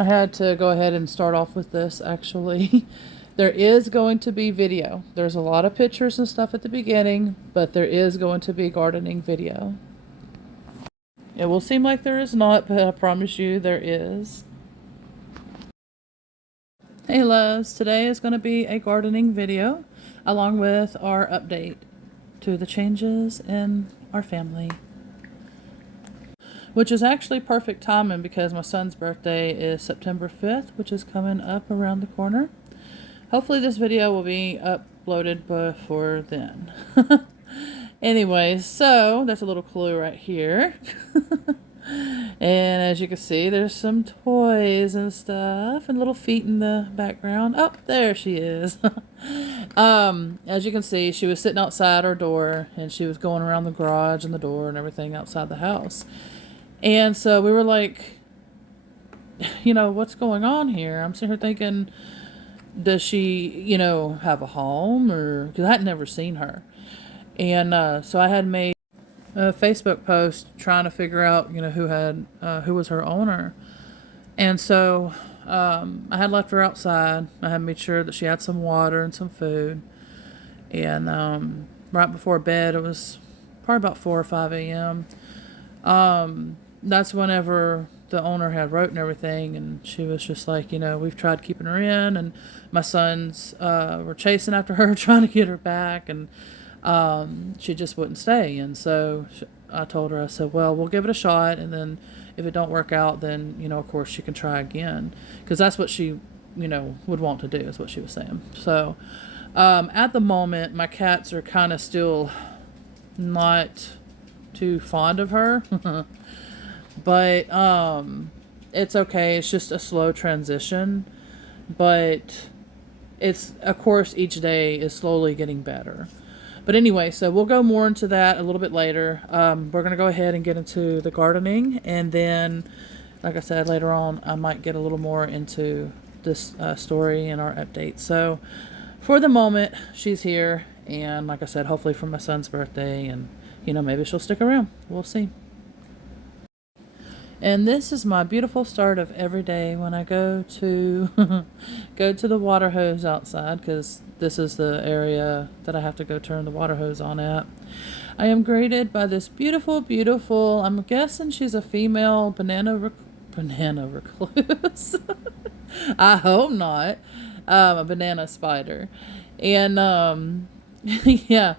I had to go ahead and start off with this actually. There is going to be video. There's a lot of pictures and stuff at the beginning, but there is going to be gardening video. It will seem like there is not, but I promise you there is. Hey loves, today is going to be a gardening video along with our update to the changes in our family. Which is actually perfect timing because my son's birthday is September 5th, which is coming up around the corner. Hopefully this video will be uploaded before then. Anyways, so that's a little clue right here. And as you can see, there's some toys and stuff and little feet in the background. Oh, there she is. As you can see, she was sitting outside our door and she was going around the garage and the door and everything outside the house. And so we were like, you know, what's going on here? I'm sitting here thinking, does she, you know, have a home? Or, because I had never seen her. And so I had made a Facebook post trying to figure out, you know, who was her owner. And so I had left her outside. I had made sure that she had some water and some food. And right before bed, it was probably about 4 or 5 a.m., that's whenever the owner had wrote and everything, and she was just like, you know, we've tried keeping her in, and my sons were chasing after her trying to get her back, and she just wouldn't stay. And so I told her, I said, well, we'll give it a shot, and then if it don't work out, then, you know, of course she can try again, because that's what she, you know, would want to do, is what she was saying. So at the moment, my cats are kind of still not too fond of her. But it's okay. It's just a slow transition, but it's, of course, each day is slowly getting better. But anyway, so we'll go more into that a little bit later. We're going to go ahead and get into the gardening, and then, like I said, later on I might get a little more into this story and our update. So for the moment, she's here, and like I said, hopefully for my son's birthday, and you know, maybe she'll stick around. We'll see. And this is my beautiful start of every day when I go to go to the water hose outside, because this is the area that I have to go turn the water hose on at. I am greeted by this beautiful, beautiful, I'm guessing she's a female banana recluse. I hope not. A banana spider. And yeah.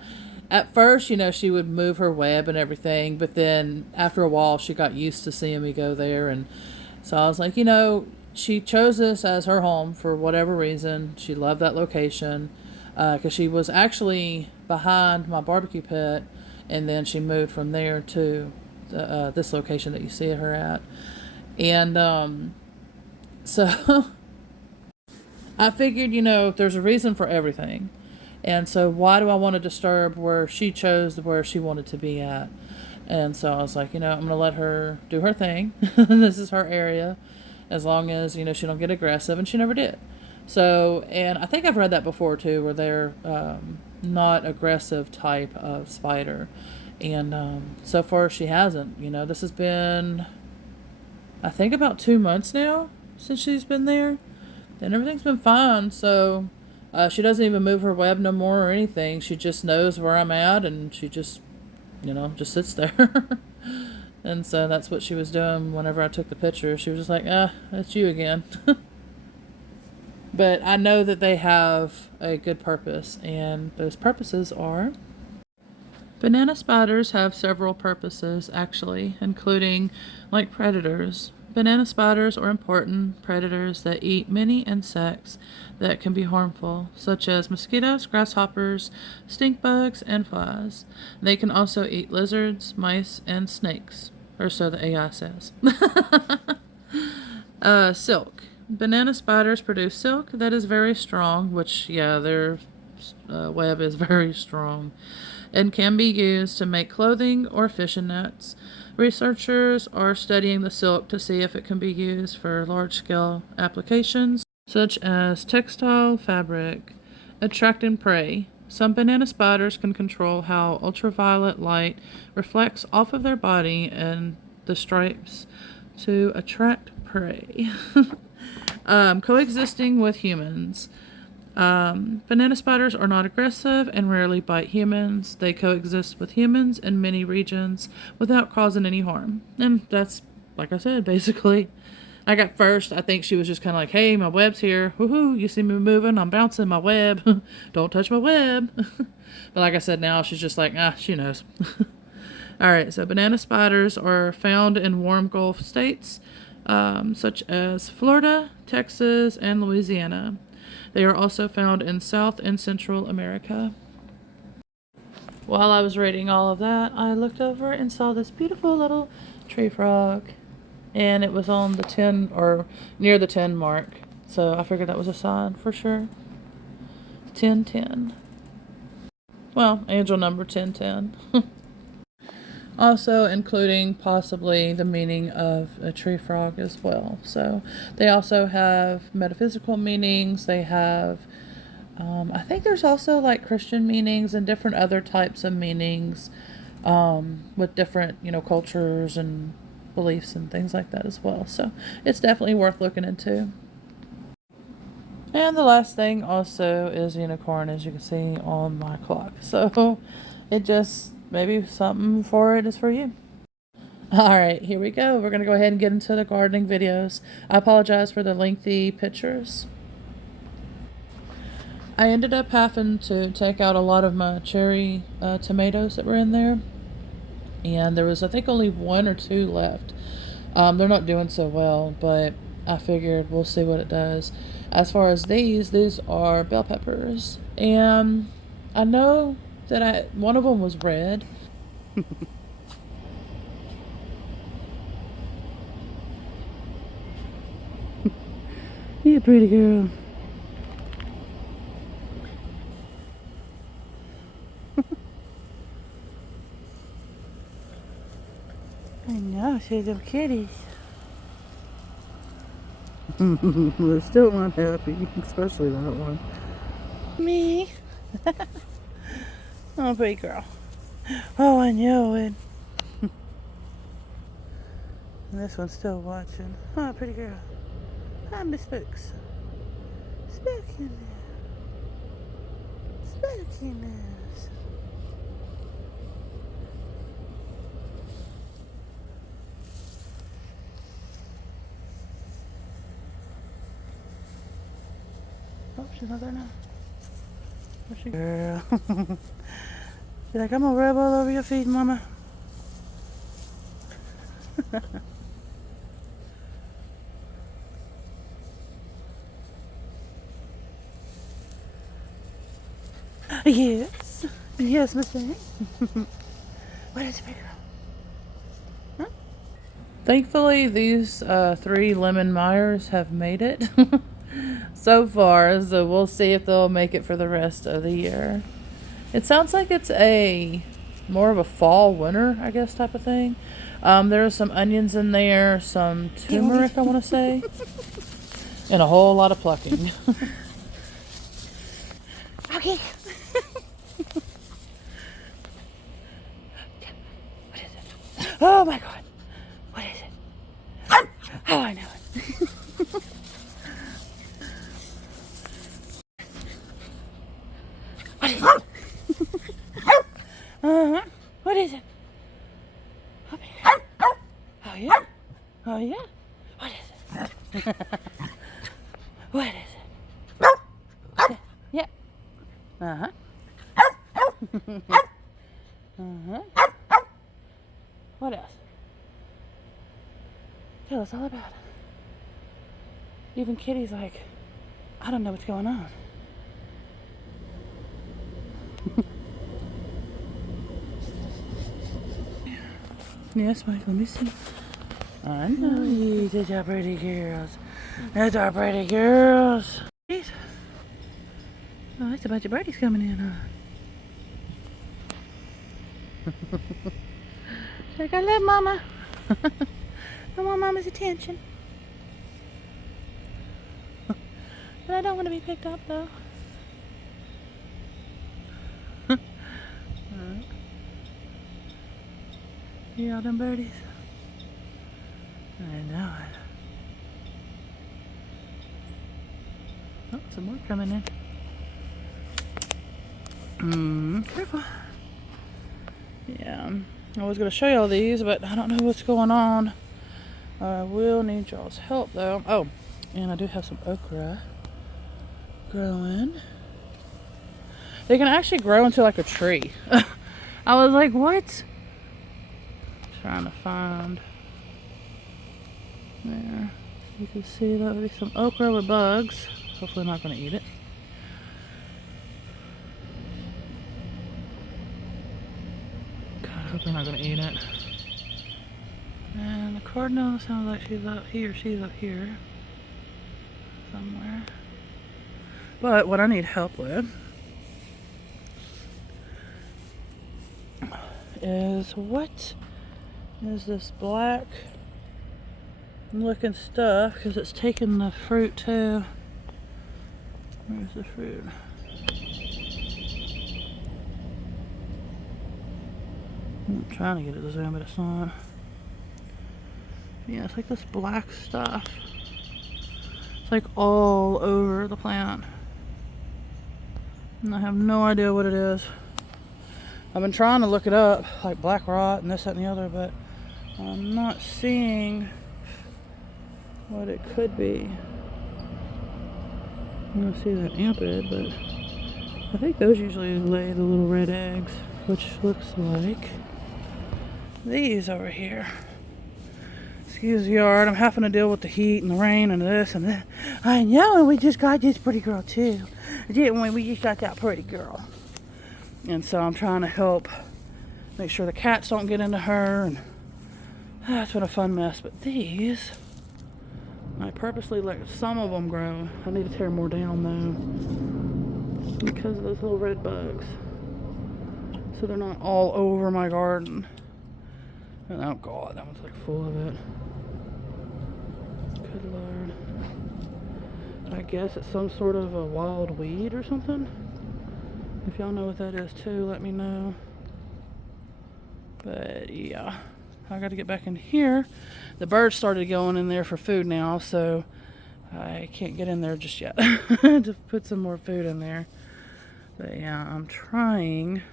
At first, you know, she would move her web and everything, but then after a while, she got used to seeing me go there. And so I was like, you know, she chose this as her home for whatever reason. She loved that location because she was actually behind my barbecue pit, and then she moved from there to this location that you see her at. And so I figured, you know, there's a reason for everything. And so why do I want to disturb where she chose where she wanted to be at? And so I was like, you know, I'm going to let her do her thing. This is her area, as long as, you know, she don't get aggressive, and she never did. So, and I think I've read that before too, where they're not aggressive type of spider. And so far she hasn't. You know, this has been, I think, about 2 months now since she's been there, and everything's been fine. So she doesn't even move her web no more or anything. She just knows where I'm at, and she just, you know, just sits there. And so that's what she was doing whenever I took the picture. She was just like, that's you again. But I know that they have a good purpose, and those purposes are... Banana spiders have several purposes, actually, including, like predators. Banana spiders are important predators that eat many insects that can be harmful, such as mosquitoes, grasshoppers, stink bugs, and flies. They can also eat lizards, mice, and snakes, or so the AI says. Silk. Banana spiders produce silk that is very strong, which, yeah, their web is very strong, and can be used to make clothing or fishing nets. Researchers are studying the silk to see if it can be used for large-scale applications, such as textile fabric. Attracting prey. Some banana spiders can control how ultraviolet light reflects off of their body and the stripes to attract prey. Coexisting with humans. Banana spiders are not aggressive and rarely bite humans. They coexist with humans in many regions without causing any harm. And that's, like I said, basically. I got first, I think she was just kind of like, hey, my web's here. Woohoo, you see me moving? I'm bouncing my web. Don't touch my web. But like I said, now she's just like, she knows. All right, so banana spiders are found in warm Gulf states, such as Florida, Texas, and Louisiana. They are also found in South and Central America. While I was reading all of that, I looked over and saw this beautiful little tree frog. And it was on the 10, or near the 10 mark. So I figured that was a sign for sure. 1010. Well, angel number 1010. Also including possibly the meaning of a tree frog as well. So they also have metaphysical meanings. They have, I think there's also like Christian meanings and different other types of meanings with different, cultures and beliefs and things like that as well. So it's definitely worth looking into. And the last thing also is unicorn, as you can see on my clock. So it just, maybe something for it is for you. Alright, here we go. We're going to go ahead and get into the gardening videos. I apologize for the lengthy pictures. I ended up having to take out a lot of my cherry tomatoes that were in there. And there was, I think, only 1 or 2 left. They're not doing so well, but I figured we'll see what it does. As far as these are bell peppers. And I know that one of them was red. You a pretty girl. I know, she's them kitties. They're still not happy, especially that one. Me. Oh, pretty girl. Oh, I know it. And this one's still watching. Oh, pretty girl. Hi, Miss Spooks. Spookiness. Spookiness. Oh, she's not there now. Where's she? Girl. She's like, I'm gonna rub all over your feet, Mama. Yes. Yes, Miss Fanny. What is it, big girl? Huh? Thankfully, these 3 lemon Meyers have made it so far, so we'll see if they'll make it for the rest of the year. It sounds like it's more of a fall, winter, I guess, type of thing. There are some onions in there, some turmeric, I want to say, and a whole lot of plucking. Okay. What is it? Oh my God. What is it? Oh, I know it. What is it? What is it? Oh yeah? Oh yeah? What is it? What is it? Yeah. Uh-huh. Uh-huh. What else? Tell us all about it. Even Kitty's like, I don't know what's going on. Yes, Mike, let me see. I know you. These are pretty girls. Those are pretty girls. Oh, that's a bunch of birdies coming in, huh? Like, I love Mama. I want Mama's attention. But I don't want to be picked up, though. Yeah, them birdies. I know it. Some more coming in. Careful. Yeah. I was going to show you all these, but I don't know what's going on. I will need y'all's help, though. Oh, and I do have some okra growing. They can actually grow into like a tree. I was like, what? Trying to find. There. You can see that would be some okra with bugs. Hopefully not going to eat it. God, I hope they're not going to eat it. And the cardinal sounds like she's up here. She's up here somewhere. But what I need help with is what is this black looking stuff, because it's taking the fruit too. Where's the fruit? I'm trying to get it to zoom, but it's not. Yeah, it's like this black stuff. It's like all over the plant. And I have no idea what it is. I've been trying to look it up, like black rot and this, that, and the other, but I'm not seeing what it could be. I don't see that ampid, but I think those usually lay the little red eggs, which looks like these over here. Excuse the yard, I'm having to deal with the heat and the rain and this and that. I know, and we just got this pretty girl too. Didn't we? We just got that pretty girl. And so I'm trying to help make sure the cats don't get into her, and that's been a fun mess. But these, I purposely let some of them grow. I need to tear more down though, because of those little red bugs, so they're not all over my garden. And oh God, that one's like full of it. Good Lord. I guess it's some sort of a wild weed or something. If y'all know what that is too, let me know. But yeah, I got to get back in here. The birds started going in there for food now, so I can't get in there just yet to put some more food in there. But yeah, I'm trying.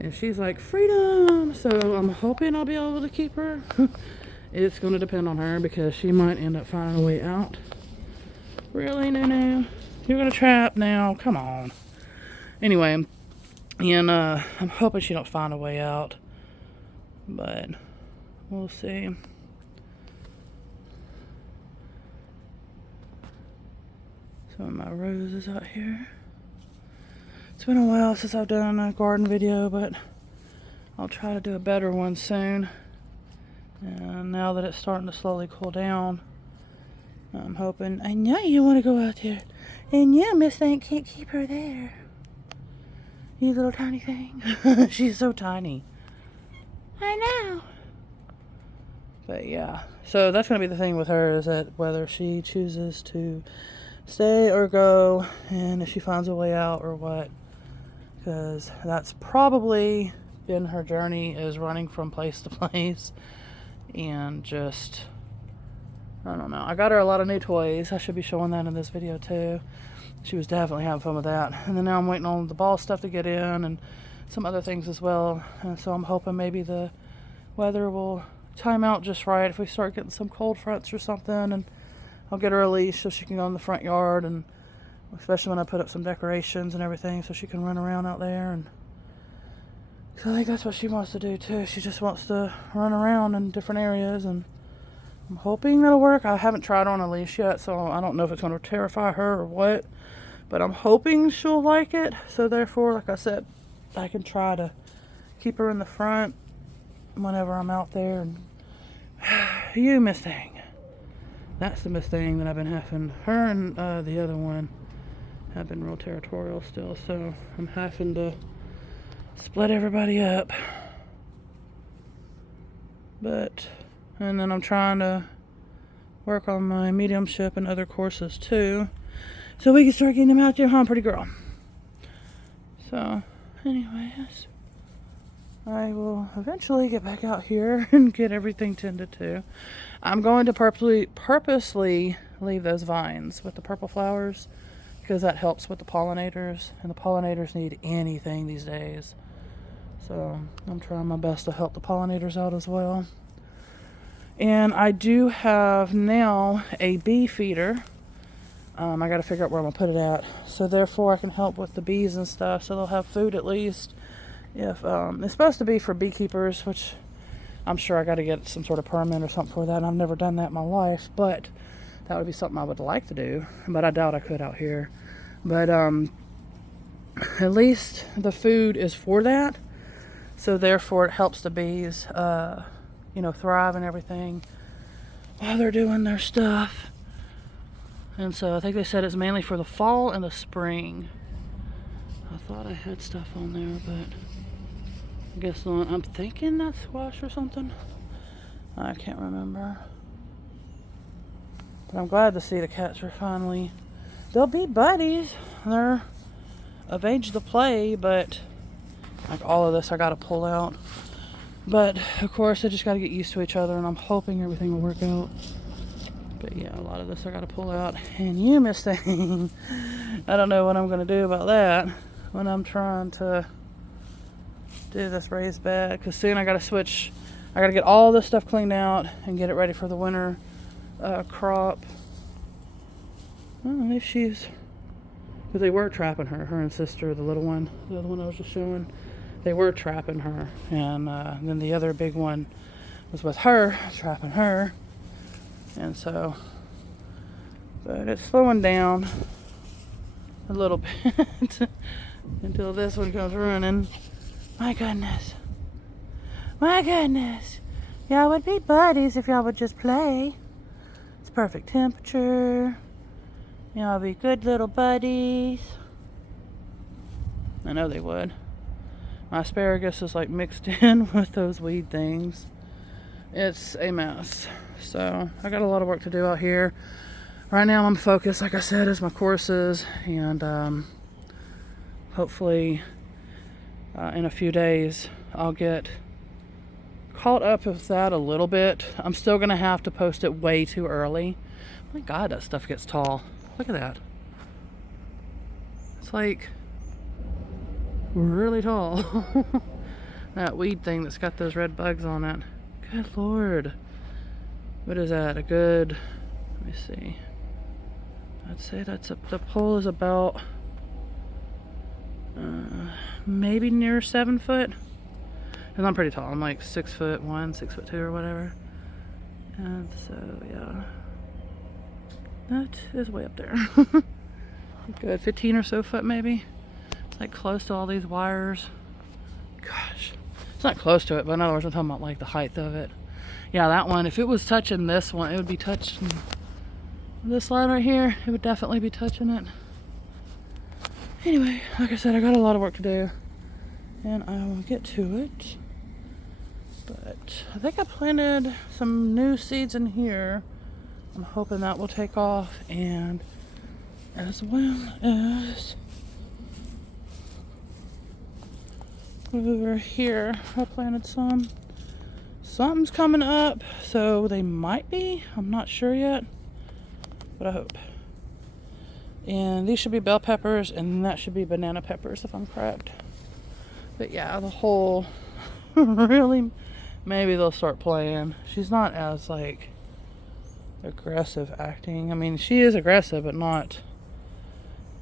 And she's like, freedom! So I'm hoping I'll be able to keep her. It's going to depend on her, because she might end up finding a way out. Really, Nunu? You're going to trap now? Come on. Anyway, and I'm hoping she don't find a way out, but we'll see. Some of my roses out here. It's been a while since I've done a garden video, but I'll try to do a better one soon. And now that it's starting to slowly cool down, I'm hoping. I know you want to go out there, and yeah, Miss Thing can't keep her there. You little tiny thing. She's so tiny. I know. But yeah, so that's going to be the thing with her, is that whether she chooses to stay or go, and if she finds a way out or what. Because that's probably been her journey, is running from place to place. And just, I don't know. I got her a lot of new toys. I should be showing that in this video too. She was definitely having fun with that. And then now I'm waiting on the ball stuff to get in, and some other things as well. And so I'm hoping maybe the weather will time out just right if we start getting some cold fronts or something. And I'll get her a leash so she can go in the front yard, and especially when I put up some decorations and everything, so she can run around out there. And so I think that's what she wants to do too. She just wants to run around in different areas, and I'm hoping that'll work. I haven't tried on a leash yet, so I don't know if it's going to terrify her or what. But I'm hoping she'll like it. So therefore, like I said, I can try to keep her in the front whenever I'm out there. And you, Miss Thing. That's the Miss Thing that I've been having. Her and the other one have been real territorial still. So I'm having to split everybody up. But, and then I'm trying to work on my mediumship and other courses too, so we can start getting them out there, huh, pretty girl? So, anyways, I will eventually get back out here and get everything tended to. I'm going to purposely leave those vines with the purple flowers because that helps with the pollinators, and the pollinators need anything these days. So I'm trying my best to help the pollinators out as well. And I do have now a bee feeder. I got to figure out where I'm going to put it at. So therefore I can help with the bees and stuff, so they'll have food at least. If it's supposed to be for beekeepers, which I'm sure I got to get some sort of permit or something for that, and I've never done that in my life, but that would be something I would like to do, but I doubt I could out here. But at least the food is for that, so therefore it helps the bees thrive and everything while they're doing their stuff. And so I think they said it's mainly for the fall and the spring. I thought I had stuff on there, but I guess not. I'm thinking that's squash or something. I can't remember. But I'm glad to see the cats are finally... They'll be buddies. They're of age to play, but like all of this I gotta pull out. But of course they just gotta get used to each other, and I'm hoping everything will work out. But yeah, a lot of this I gotta pull out. And you, Miss Thing, I don't know what I'm gonna do about that when I'm trying to do this raised bed, because soon I gotta switch. I gotta get all this stuff cleaned out and get it ready for the winter crop. I don't know if she's, because they were trapping her and sister, the little one, the other one I was just showing, they were trapping her, and then the other big one was with her, trapping her. And so, but it's slowing down a little bit until this one comes running. My goodness. My goodness. Y'all would be buddies if y'all would just play. It's perfect temperature. Y'all be good little buddies. I know they would. My asparagus is like mixed in with those weed things. It's a mess. So I got a lot of work to do out here. Right now I'm focused, like I said, is my courses, and hopefully in a few days I'll get caught up with that a little bit. I'm still gonna have to post it way too early. My God, that stuff gets tall. Look at that. It's like really tall. That weed thing that's got those red bugs on it. Good Lord. What is that? A good, let me see. I'd say the pole is about maybe near 7 foot. And I'm pretty tall. I'm like 6'1", 6'2" or whatever. And so yeah, that is way up there. Good 15 or so foot maybe. It's like close to all these wires. Gosh, it's not close to it, but in other words, I'm talking about like the height of it. Yeah, that one, if it was touching this one, it would be touching this line right here. It would definitely be touching it. Anyway, like I said, I got a lot of work to do, and I will get to it. But I think I planted some new seeds in here. I'm hoping that will take off, and as well as over here, I planted some. Something's coming up, so they might be. I'm not sure yet, but I hope. And these should be bell peppers, and that should be banana peppers if I'm correct. But yeah, the whole really, maybe they'll start playing. She's not as like aggressive acting. I mean, she is aggressive, but not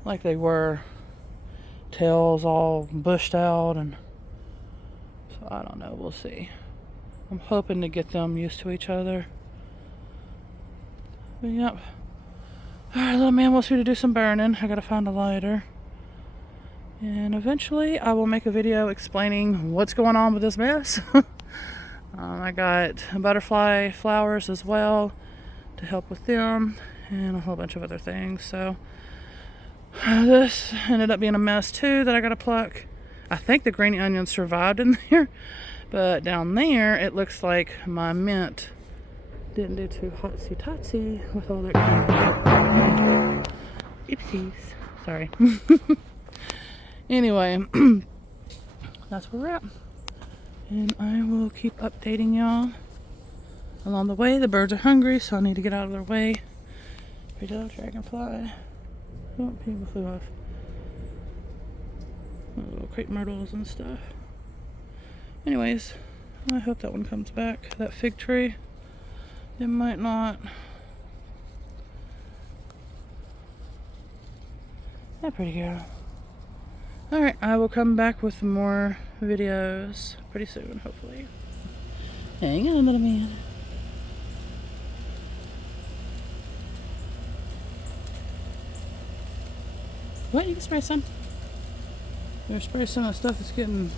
like they were. Tails all bushed out, and so I don't know. We'll see. I'm hoping to get them used to each other. But yep. Alright, little man wants me to do some burning. I gotta find a lighter. And eventually I will make a video explaining what's going on with this mess. I got butterfly flowers as well to help with them, and a whole bunch of other things. So this ended up being a mess too that I gotta pluck. I think the green onion survived in there. But down there, it looks like my mint didn't do too hotsy-totsy with all that kind of... Oopsies. Sorry. Anyway, that's where we're at. And I will keep updating y'all along the way. The birds are hungry, so I need to get out of their way. Pretty little dragonfly. Oh, people flew off. Little crepe myrtles and stuff. Anyways, I hope that one comes back. That fig tree, it might not. That pretty girl. Alright, I will come back with more videos pretty soon, hopefully. Hang on, little man. What? You can spray some? You're gonna spray some of the stuff that's getting...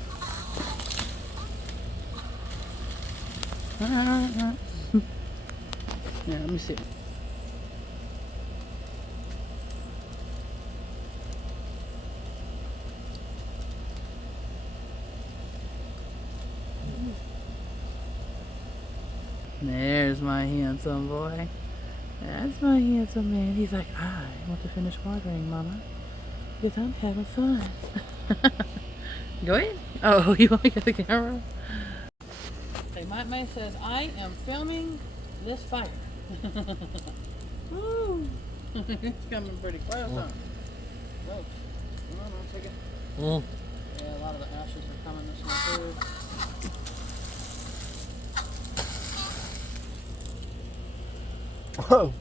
Alright. Yeah, let me see. There's my handsome boy. That's my handsome man. He's like, I want to finish watering, Mama, because I'm having fun. Go ahead. Oh, you want to get the camera? Hey, Mike May says, I am filming this fire. Woo! It's coming pretty close, huh? Whoa. No, take it. Yeah, a lot of the ashes are coming this way too. Oh.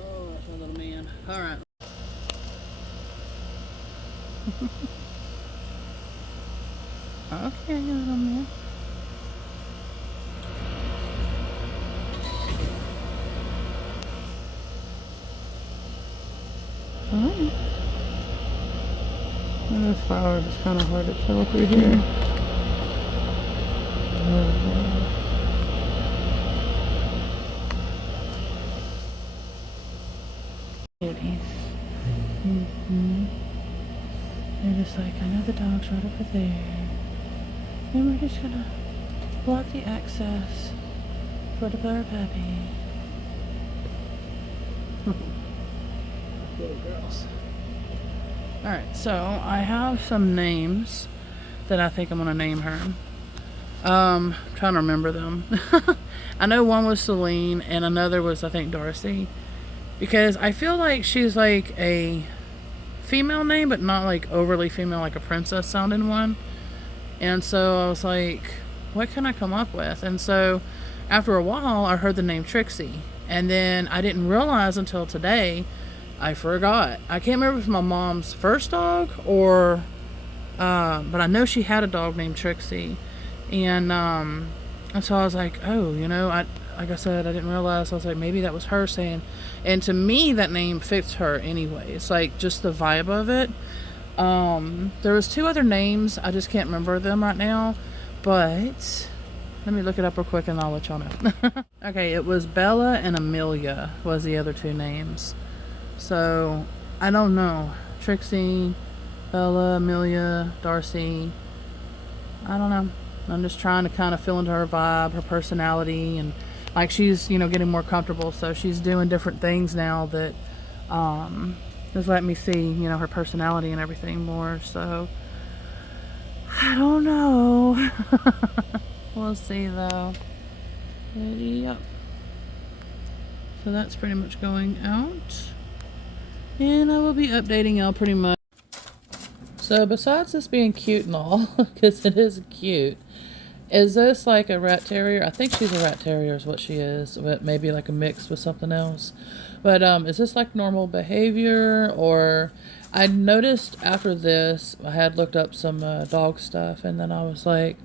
Oh, that's my little man. Alright. Okay, little man. Alright. And this flower is kind of hard to tell through here. Beauties. They're just like, I know the dog's right over there. And we're just gonna block the access for the poor puppy. Little girls. Alright, so I have some names that I think I'm gonna name her. I'm trying to remember them. I know one was Celine and another was, I think, Darcy. Because I feel like she's like a female name, but not like overly female, like a princess sounding one. And so I was like, what can I come up with? And so after a while, I heard the name Trixie. And then I didn't realize until today, I forgot. I can't remember if it was my mom's first dog or, but I know she had a dog named Trixie. And so I was like, oh, you know, like I said, I didn't realize. I was like, maybe that was her saying. And to me, that name fits her anyway. It's like just the vibe of it. There was two other names. I just can't remember them right now. But let me look it up real quick and I'll let y'all know. Okay, it was Bella and Amelia was the other two names. So, I don't know. Trixie, Bella, Amelia, Darcy. I don't know. I'm just trying to kind of feel into her vibe, her personality, and like she's, you know, getting more comfortable, so she's doing different things now that just let me see, you know, her personality and everything more. So I don't know. We'll see though. Yep. So that's pretty much going out, and I will be updating y'all pretty much. So besides this being cute and all, because it is cute, is this like a rat terrier? I think she's a rat terrier is what she is, but maybe like a mix with something else. But is this like normal behavior? Or I noticed after this, I had looked up some dog stuff, and then I was like,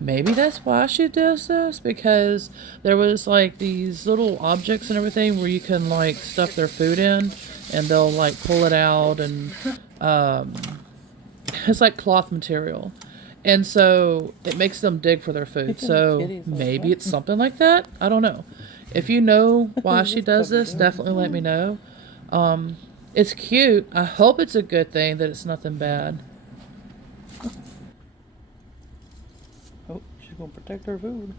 maybe that's why she does this, because there was like these little objects and everything where you can like stuff their food in, and they'll like pull it out, and it's like cloth material. And so it makes them dig for their food. So maybe it's something like that. I don't know. If you know why she does this, definitely let me know. It's cute. I hope it's a good thing, that it's nothing bad. Oh, she's going to protect her food.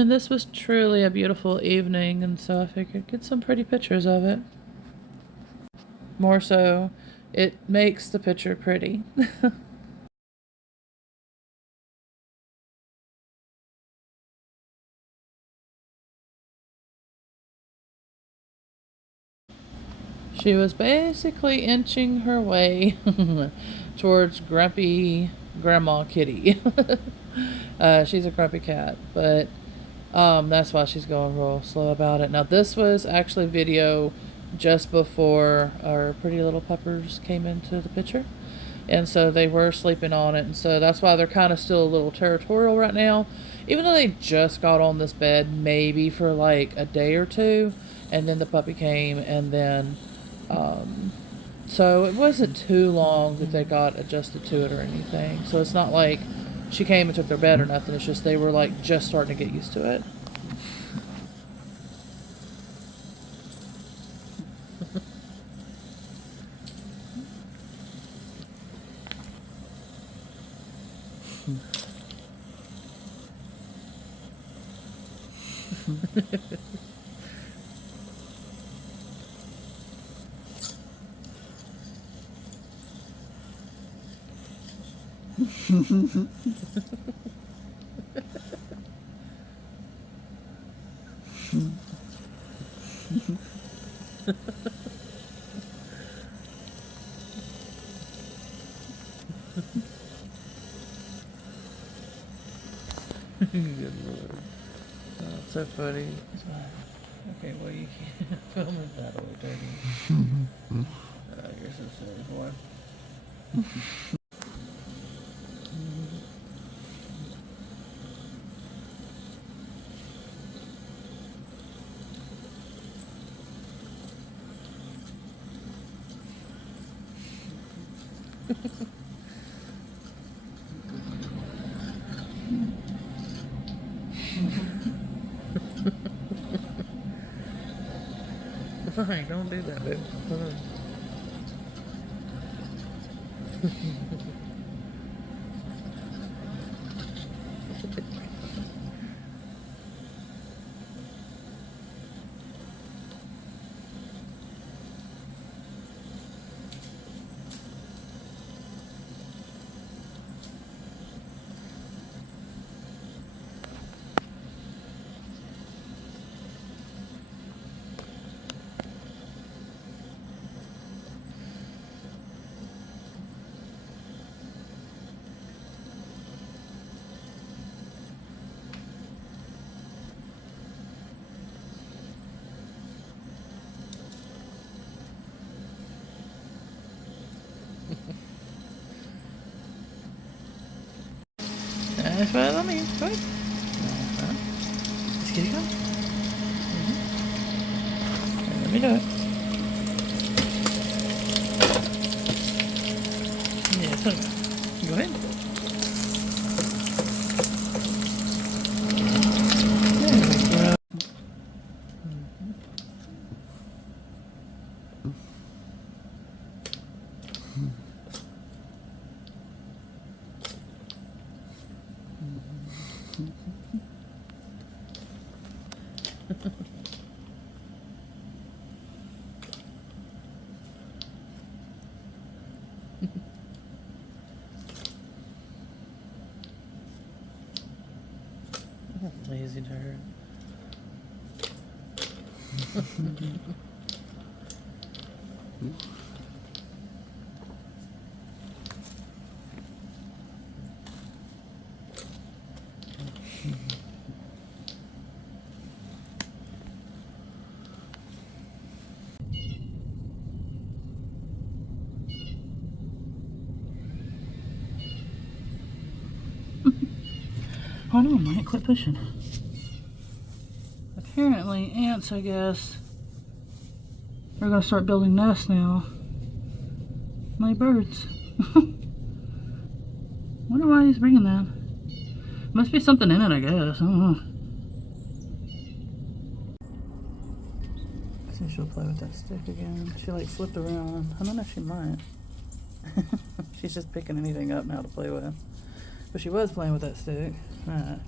And this was truly a beautiful evening, and so I figured get some pretty pictures of it. More so, it makes the picture pretty. She was basically inching her way towards grumpy Grandma Kitty. She's a grumpy cat, but that's why she's going real slow about it. Now, this was actually video just before our pretty little peppers came into the picture. And so they were sleeping on it. And so that's why they're kind of still a little territorial right now. Even though they just got on this bed maybe for like a day or two. And then the puppy came. And then, so it wasn't too long that they got adjusted to it or anything. So it's not like she came and took their bed or nothing. It's just they were like just starting to get used to it. Good Lord. Oh, it's so funny. Okay, well, you can't film it that way, don't you? You're so silly, boy. Fine, don't do that, babe. That's what I mean. Go ahead. Let's get it going. Let me do it. Yeah, go ahead. There we go. Lazy turd. Hold on, Mike, quit pushing. Apparently, ants, I guess, are gonna start building nests now. My birds. Wonder why he's bringing that. Must be something in it, I guess. I don't know. I think she'll play with that stick again. She like flipped around. I don't know if she might. She's just picking anything up now to play with. But she was playing with that stick. Right.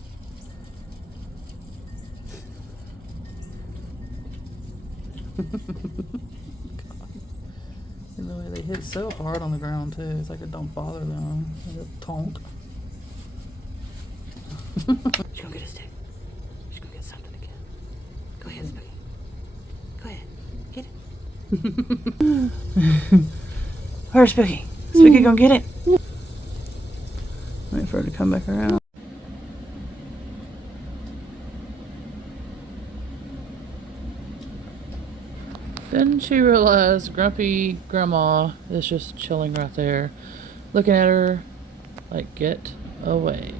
And the way they hit so hard on the ground too, it's like it don't bother them. Like a tonk. She's gonna get a stick. She's gonna get something again. Go ahead, Spooky. Go ahead. Get it. Where's Spooky? Spooky gonna get it. Wait for her to come back around. Then she realized grumpy grandma is just chilling right there, looking at her like, get away.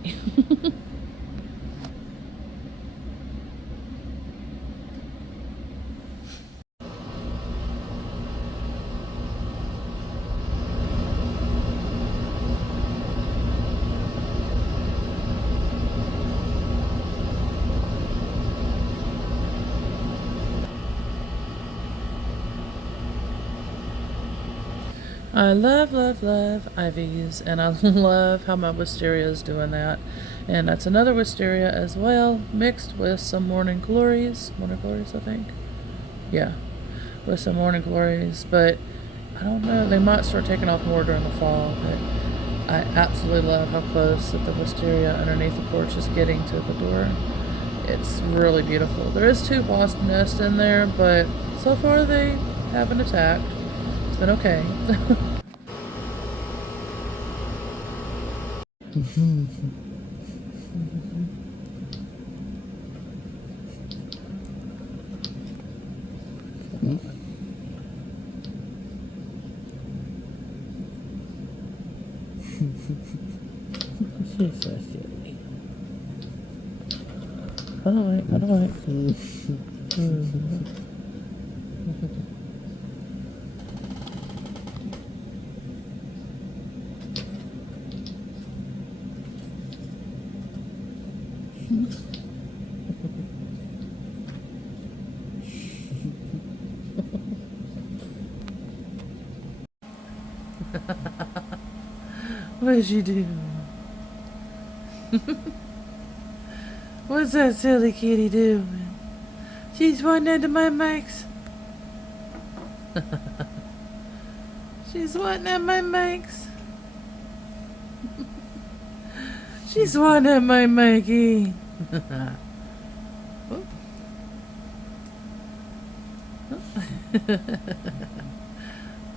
I love, love, love Ivies, and I love how my wisteria is doing that. And that's another wisteria as well, mixed with some morning glories. Morning glories, I think. Yeah, with some morning glories. But I don't know, they might start taking off more during the fall. But I absolutely love how close that the wisteria underneath the porch is getting to the door. It's really beautiful. There is 2 wasp nests in there, but so far they haven't attacked. It's been okay. She's so silly. I don't like. What did you do? What's that silly kitty doing? She's wanting into my mics. She's wanting at my mics. She's wanting at my Mikey.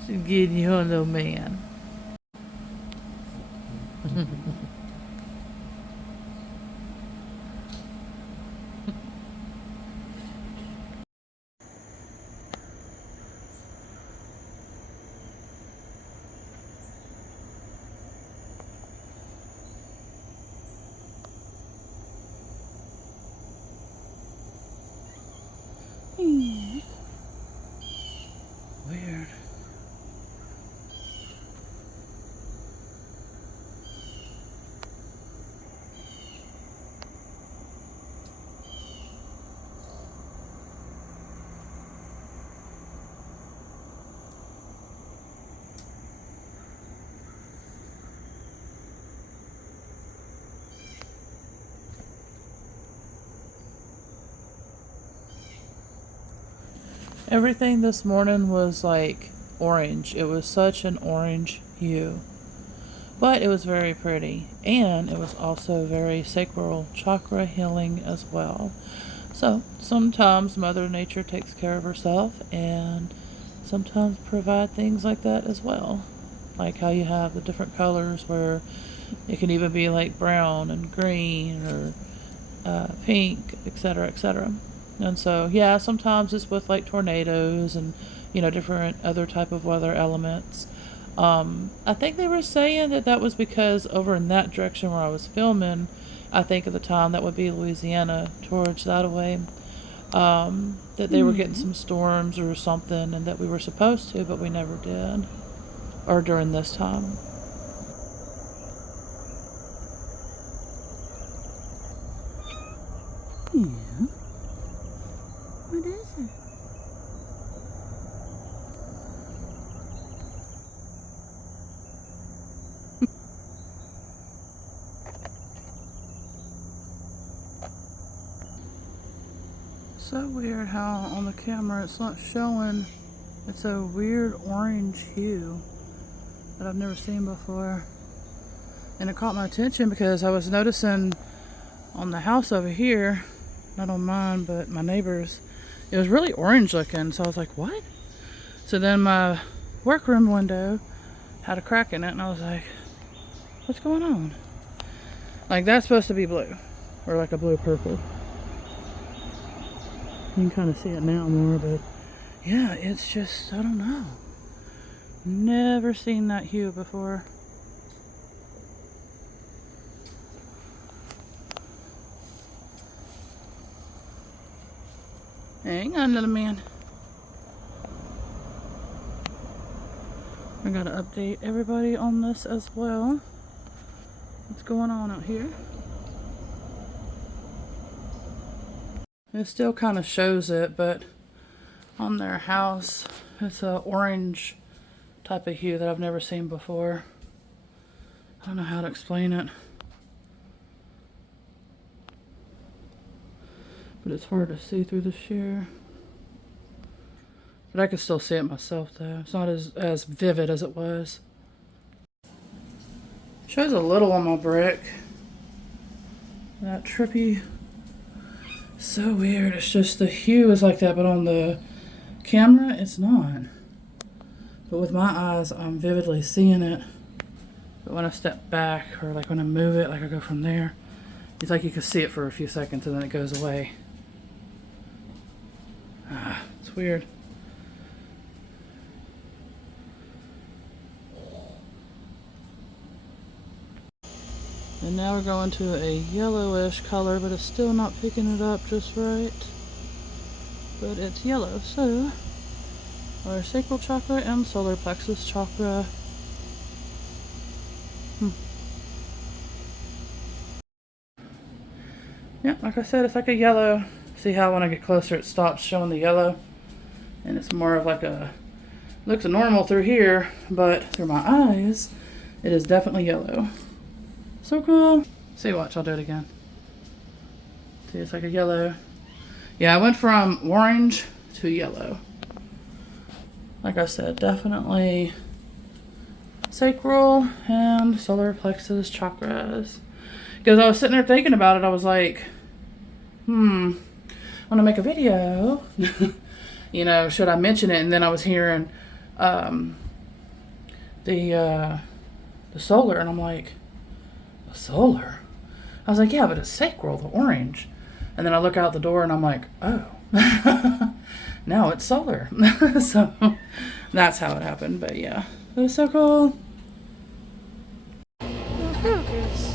She's getting you on, little man. Weird. Everything this morning was like orange. It was such an orange hue. But it was very pretty. And it was also very sacral chakra healing as well. So sometimes Mother Nature takes care of herself and sometimes provide things like that as well. Like how you have the different colors where it can even be like brown and green or pink, etc., etc. And so, yeah, sometimes it's with like tornadoes and, different other type of weather elements. I think they were saying that was because over in that direction where I was filming, I think at the time that would be Louisiana, towards that way, that they were getting some storms or something and that we were supposed to, but we never did. Or during this time. Yeah. What is it? So weird how on the camera it's not showing. It's a weird orange hue that I've never seen before. And it caught my attention because I was noticing on the house over here, not on mine, but my neighbor's, it was really orange looking. So I was like, what? So then my workroom window had a crack in it, and I was like, what's going on? Like, that's supposed to be blue, or like a blue purple. You can kind of see it now more, but yeah, it's just, I don't know. Never seen that hue before. Hang on, little man. I gotta update everybody on this as well. What's going on out here? It still kind of shows it, but on their house, it's a orange type of hue that I've never seen before. I don't know how to explain it. But it's hard to see through the sheer. But I can still see it myself though. It's not as vivid as it was. Shows a little on my brick. That trippy. So weird. It's just the hue is like that, but on the camera it's not. But with my eyes I'm vividly seeing it. But when I step back, or like when I move it, like I go from there, it's like you can see it for a few seconds and then it goes away. It's weird. And now we're going to a yellowish color, but it's still not picking it up just right. But it's yellow, so our sacral chakra and solar plexus chakra. Yeah, like I said, it's like a yellow. See how when I get closer it stops showing the yellow? And it's more of like a, looks normal through here, but through my eyes, it is definitely yellow. So cool. See, watch, I'll do it again. See, it's like a yellow. Yeah, I went from orange to yellow. Like I said, definitely sacral and solar plexus chakras. Because I was sitting there thinking about it, I was like, I want to make a video. You know, should I mention it? And then I was hearing the solar, and I'm like, solar? I was like, yeah, but it's sacral, the orange. And then I look out the door and I'm like, oh, now it's solar. So that's how it happened. But yeah, it was so cool. Focus.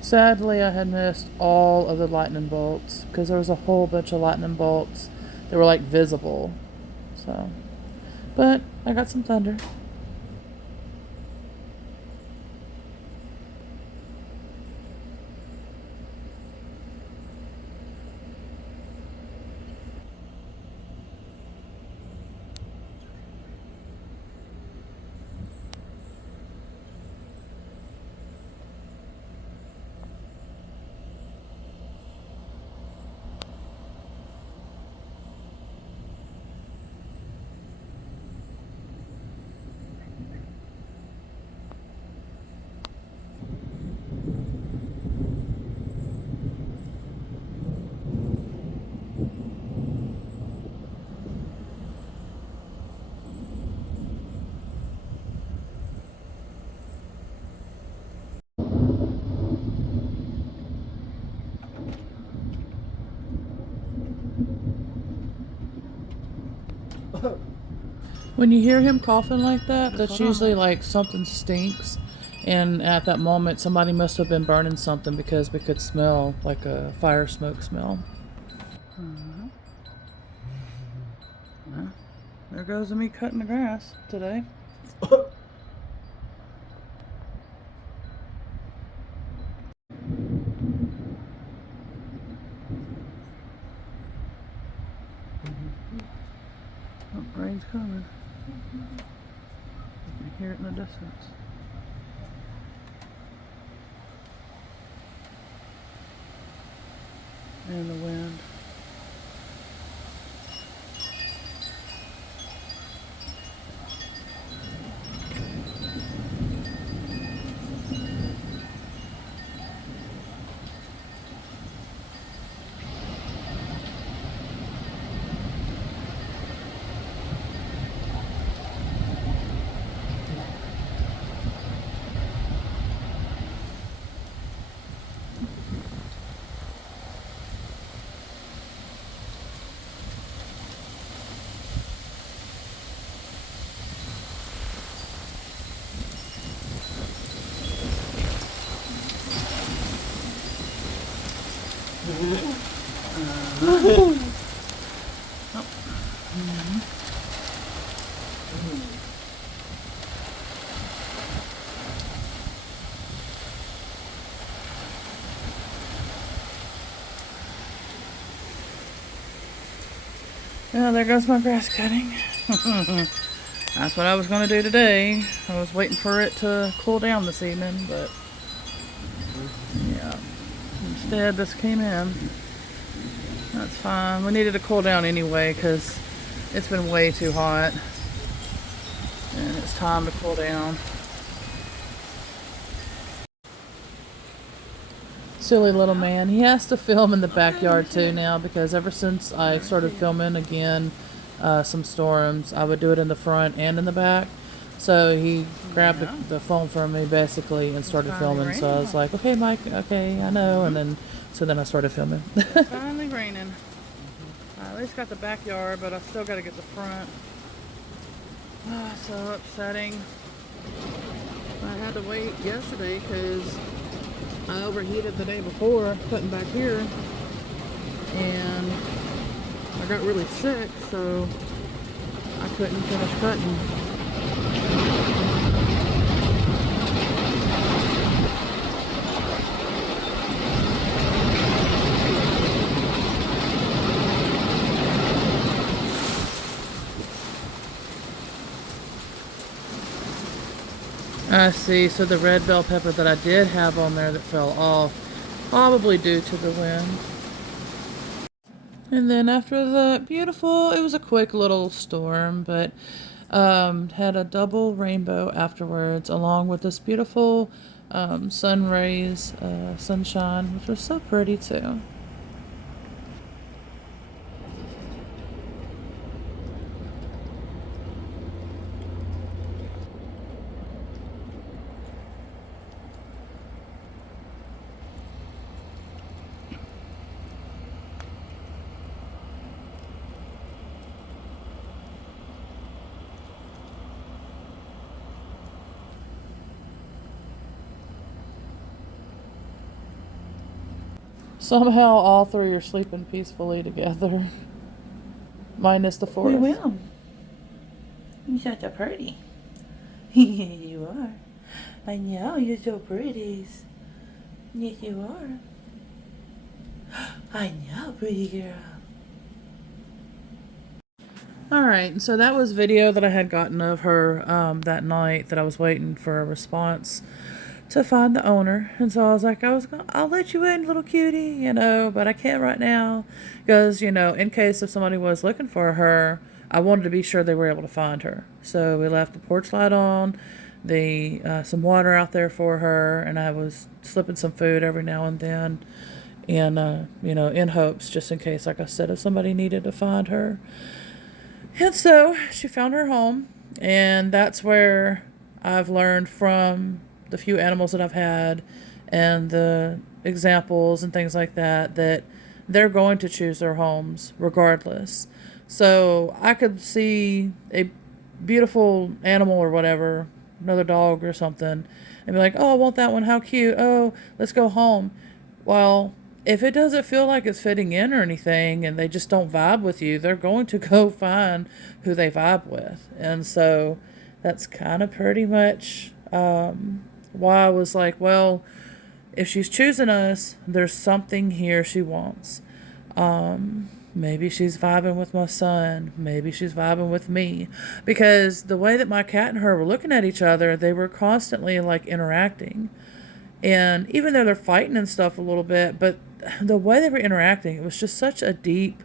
Sadly, I had missed all of the lightning bolts because there was a whole bunch of lightning bolts that were like visible. So, but I got some thunder. When you hear him coughing like that, that's usually like something stinks. And at that moment, somebody must have been burning something because we could smell like a fire smoke smell. Well, there goes me cutting the grass today. Oh, rain's coming. You can hear it in the distance. And the wind. Well, there goes my grass cutting. That's what I was going to do today. I was waiting for it to cool down this evening, but yeah. Instead, this came in. That's fine. We needed to cool down anyway because it's been way too hot. And it's time to cool down. Silly little man. He has to film in the backyard too now because ever since I started filming again some storms, I would do it in the front and in the back. So he grabbed the phone from me basically and started filming. So I was like, okay, Mike, okay, I know. And then, so then I started filming. Finally raining. I at least got the backyard, but I still got to get the front. So upsetting. I had to wait yesterday because I overheated the day before cutting back here, and I got really sick, so I couldn't finish cutting. I see, so the red bell pepper that I did have on there that fell off, probably due to the wind. And then after the beautiful, it was a quick little storm, but had a double rainbow afterwards, along with this beautiful sun rays, sunshine, which was so pretty too. Somehow all three are sleeping peacefully together. Minus the fourth. We will. You're such a pretty. You are. I know, you're so pretty. Yes, you are. I know, pretty girl. Alright, so that was video that I had gotten of her that night that I was waiting for a response to find the owner. And so I was like, I'll let you in, little cutie, you know, but I can't right now because, you know, in case if somebody was looking for her, I wanted to be sure they were able to find her. So we left the porch light on, some water out there for her, and I was slipping some food every now and then, and you know, in hopes just in case, like I said, if somebody needed to find her. And so she found her home, and that's where I've learned from the few animals that I've had and the examples and things like that, that they're going to choose their homes regardless. So I could see a beautiful animal or whatever, another dog or something, and be like, oh, I want that one, how cute, oh, let's go home. Well, if it doesn't feel like it's fitting in or anything and they just don't vibe with you, they're going to go find who they vibe with. And so that's kind of pretty much why I was like, well, if she's choosing us, there's something here she wants. maybe she's vibing with my son. Maybe she's vibing with me. Because the way that my cat and her were looking at each other, they were constantly like interacting. And even though they're fighting and stuff a little bit, but the way they were interacting, it was just such a deep,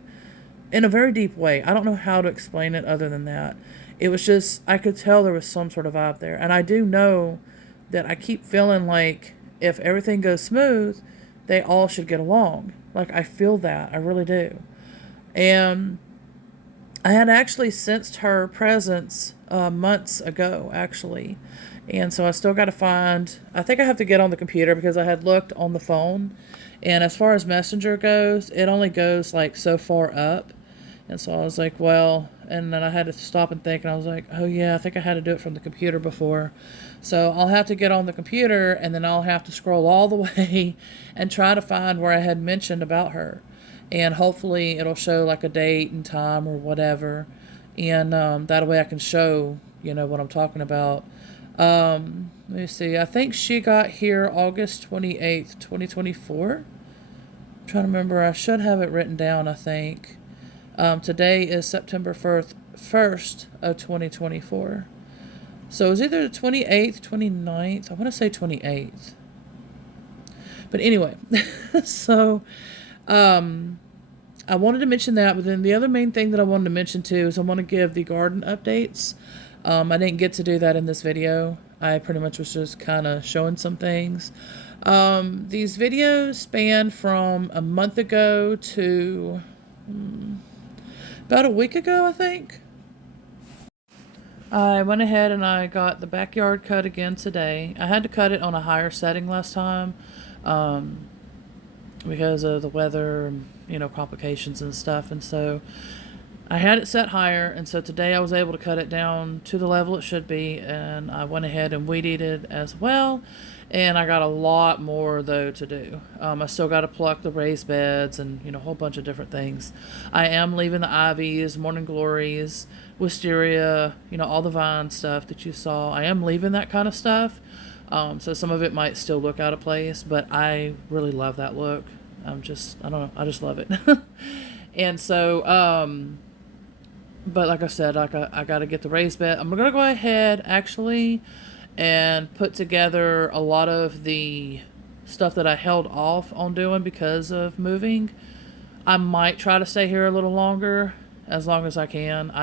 in a very deep way. I don't know how to explain it other than that. It was just, I could tell there was some sort of vibe there. And I do know that I keep feeling like if everything goes smooth, they all should get along. Like, I feel that. I really do. And I had actually sensed her presence months ago, actually. And so I still got to find, I think I have to get on the computer because I had looked on the phone. And as far as Messenger goes, it only goes like so far up. And so I was like, well, and then I had to stop and think, and I was like, oh yeah, I think I had to do it from the computer before. So I'll have to get on the computer, and then I'll have to scroll all the way and try to find where I had mentioned about her. And hopefully it'll show like a date and time or whatever. And that way I can show, what I'm talking about. Let me see. I think she got here August 28th, 2024. I'm trying to remember. I should have it written down, I think. Today is September 1st of 2024. So it was either the 28th, 29th. I want to say 28th. But anyway, so I wanted to mention that. But then the other main thing that I wanted to mention too is I want to give the garden updates. I didn't get to do that in this video. I pretty much was just kind of showing some things. These videos span from a month ago to about a week ago, I think. I went ahead and I got the backyard cut again today. I had to cut it on a higher setting last time because of the weather and, complications and stuff. And so I had it set higher. And so today I was able to cut it down to the level it should be. And I went ahead and weed eated as well. And I got a lot more, though, to do. I still got to pluck the raised beds and, a whole bunch of different things. I am leaving the ivies, morning glories, wisteria, all the vine stuff that you saw. I am leaving that kind of stuff. So some of it might still look out of place, but I really love that look. I don't know, I just love it. And so, but like I said, I got to get the raised bed. I'm going to go ahead, actually, and put together a lot of the stuff that I held off on doing because of moving. I might try to stay here a little longer, as long as I can.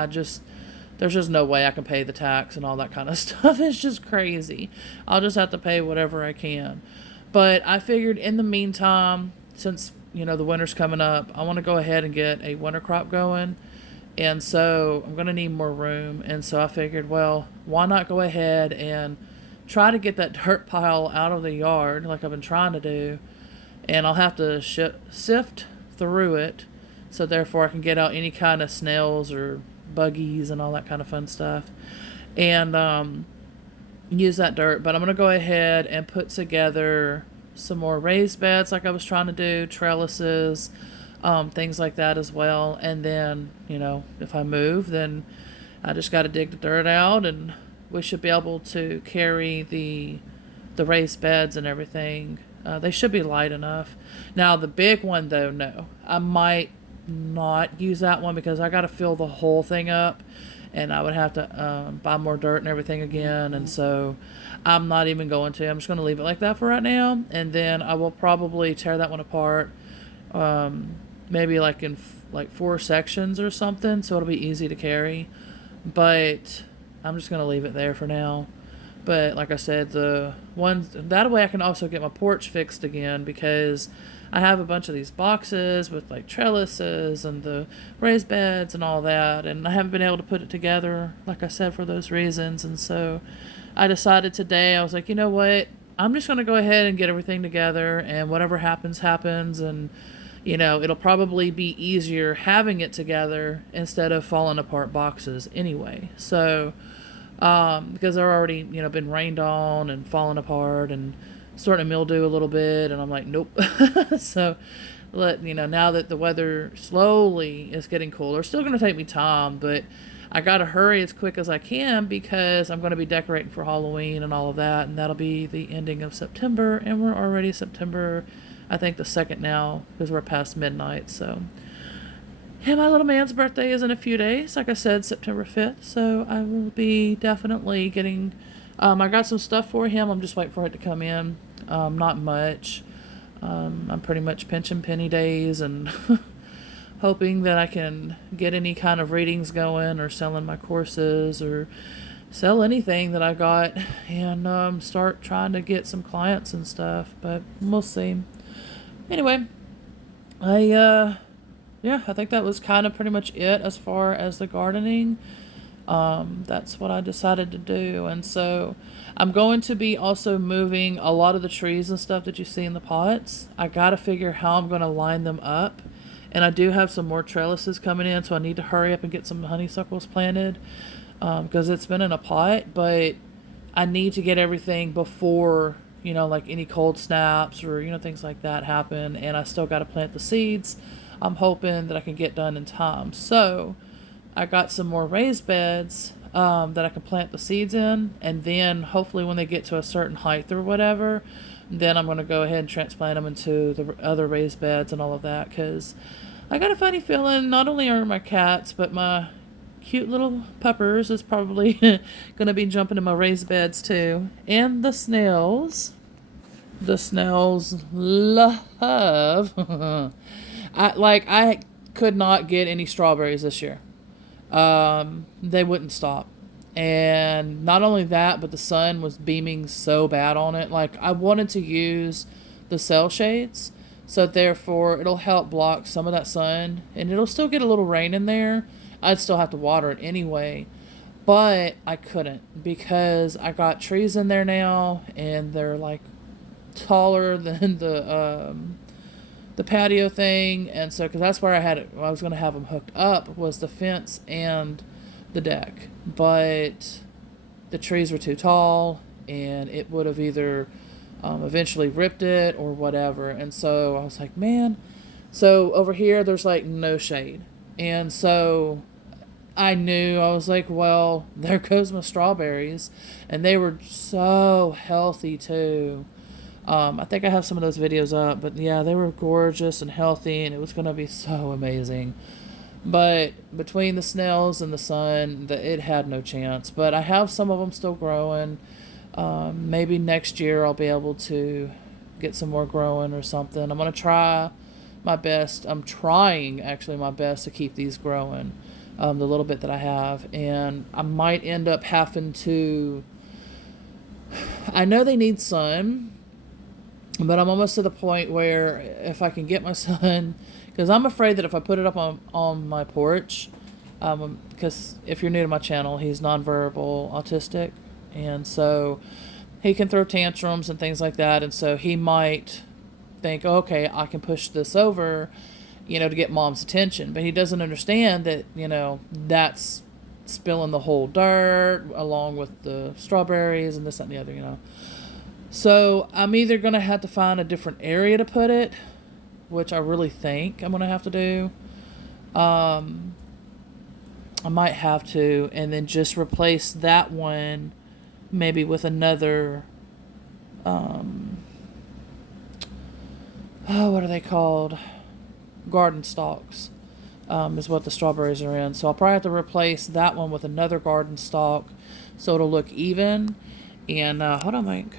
There's just no way I can pay the tax and all that kind of stuff. It's just crazy. I'll just have to pay whatever I can. But I figured in the meantime, since, the winter's coming up, I want to go ahead and get a winter crop going. And so I'm going to need more room. And so I figured, well, why not go ahead and try to get that dirt pile out of the yard like I've been trying to do. And I'll have to sift through it. So therefore I can get out any kind of snails or buggies and all that kind of fun stuff. And use that dirt. But I'm going to go ahead and put together some more raised beds like I was trying to do, trellises, things like that as well. And then, if I move, then I just got to dig the dirt out, and we should be able to carry the raised beds and everything. They should be light enough. Now, the big one, though, no. I might not use that one because I got to fill the whole thing up, and I would have to buy more dirt and everything again. And so I'm not even going to. I'm just going to leave it like that for right now. And then I will probably tear that one apart. Maybe like in 4 sections or something, so it'll be easy to carry. But I'm just going to leave it there for now. But like I said, that way I can also get my porch fixed again, because I have a bunch of these boxes with like trellises and the raised beds and all that, and I haven't been able to put it together, like I said, for those reasons. And so I decided today, I was like, you know what, I'm just going to go ahead and get everything together, and whatever happens, happens. And it'll probably be easier having it together instead of falling apart boxes anyway. So, because they're already, been rained on and falling apart and starting to mildew a little bit. And I'm like, nope. So, now that the weather slowly is getting cooler, it's still going to take me time, but I got to hurry as quick as I can because I'm going to be decorating for Halloween and all of that. And that'll be the ending of September. And we're already September, I think, the 2nd now, because we're past midnight. So And my little man's birthday is in a few days, like I said, September 5th. So I will be definitely getting, I got some stuff for him. I'm just waiting for it to come in. Not much. I'm pretty much pinching penny days and hoping that I can get any kind of readings going or selling my courses or sell anything that I got and start trying to get some clients and stuff. But we'll see. Anyway, I think that was kind of pretty much it as far as the gardening. That's what I decided to do. And so I'm going to be also moving a lot of the trees and stuff that you see in the pots. I got to figure how I'm going to line them up. And I do have some more trellises coming in, so I need to hurry up and get some honeysuckles planted because it's been in a pot, but I need to get everything before, like any cold snaps or, things like that happen. And I still got to plant the seeds. I'm hoping that I can get done in time. So I got some more raised beds that I can plant the seeds in, and then hopefully when they get to a certain height or whatever, then I'm going to go ahead and transplant them into the other raised beds and all of that, because I got a funny feeling not only are my cats, but my cute little puppers is probably going to be jumping in my raised beds too. And the snails. The snails love. I could not get any strawberries this year. They wouldn't stop. And not only that, but the sun was beaming so bad on it. Like, I wanted to use the cell shades, so therefore it'll help block some of that sun, and it'll still get a little rain in there. I'd still have to water it anyway, but I couldn't because I got trees in there now, and they're like taller than the patio thing, and so because that's where I was going to have them hooked up was the fence and the deck, but the trees were too tall, and it would have either eventually ripped it or whatever. And so I was like, man. So over here there's like no shade, and so I knew, I was like, well, there goes my strawberries, and they were so healthy too. I think I have some of those videos up, but yeah, they were gorgeous and healthy, and it was going to be so amazing. But between the snails and the sun, it had no chance. But I have some of them still growing. Maybe next year I'll be able to get some more growing or something. I'm going to try my best. I'm trying, actually, my best to keep these growing, the little bit that I have. And I might end up having to... I know they need sun, but I'm almost to the point where if I can get my son, because I'm afraid that if I put it up on my porch, because if you're new to my channel, he's nonverbal autistic, and so he can throw tantrums and things like that, and so he might think, okay, I can push this over, to get mom's attention, but he doesn't understand that, that's spilling the whole dirt along with the strawberries and this, that, and the other. So I'm either going to have to find a different area to put it, which I really think I'm going to have to do. I might have to, and then just replace that one maybe with another, what are they called? Garden stalks, is what the strawberries are in. So I'll probably have to replace that one with another garden stalk so it'll look even. And hold on, Mike.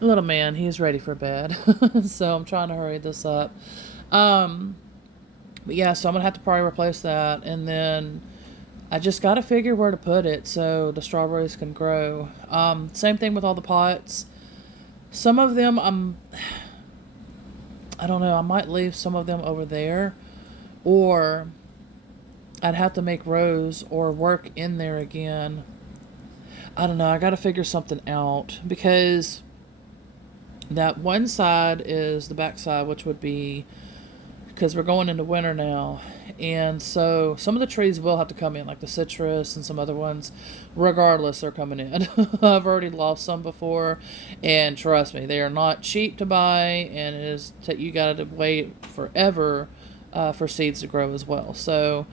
Little man, he's ready for bed. So I'm trying to hurry this up. But yeah, so I'm gonna have to probably replace that, and then I just gotta figure where to put it so the strawberries can grow. Same thing with all the pots. Some of them I don't know, I might leave some of them over there, or I'd have to make rows or work in there again. I don't know, I gotta figure something out, because that one side is the back side, which would be, because we're going into winter now, and so some of the trees will have to come in, like the citrus and some other ones. Regardless, they're coming in. I've already lost some before, and trust me, they are not cheap to buy, and it is you gotta wait forever for seeds to grow as well. So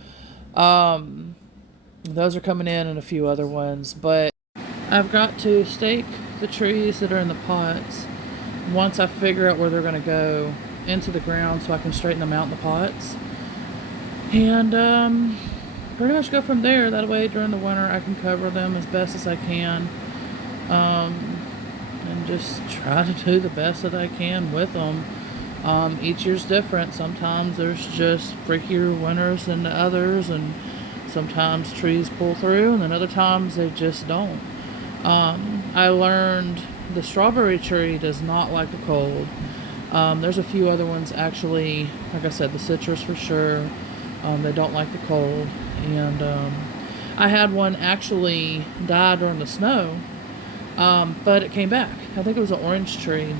those are coming in, and a few other ones, but I've got to stake the trees that are in the pots once I figure out where they're going to go into the ground so I can straighten them out in the pots. And pretty much go from there. That way during the winter I can cover them as best as I can. And just try to do the best that I can with them. Each year's different. Sometimes there's just freakier winters than the others, and sometimes trees pull through, and then other times they just don't. I learned the strawberry tree does not like the cold. There's a few other ones actually, like I said, the citrus for sure. They don't like the cold. And I had one actually die during the snow, but it came back. I think it was an orange tree.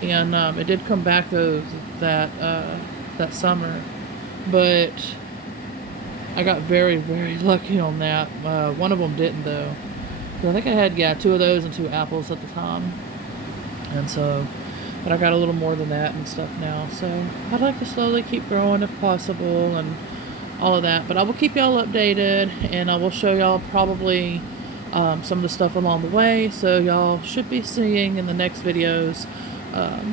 And it did come back though that summer. But I got very, very lucky on that. One of them didn't though. So I think I had, 2 of those and 2 apples at the time. And so, but I got a little more than that and stuff now. So I'd like to slowly keep growing if possible and all of that. But I will keep y'all updated, and I will show y'all probably some of the stuff along the way. So y'all should be seeing in the next videos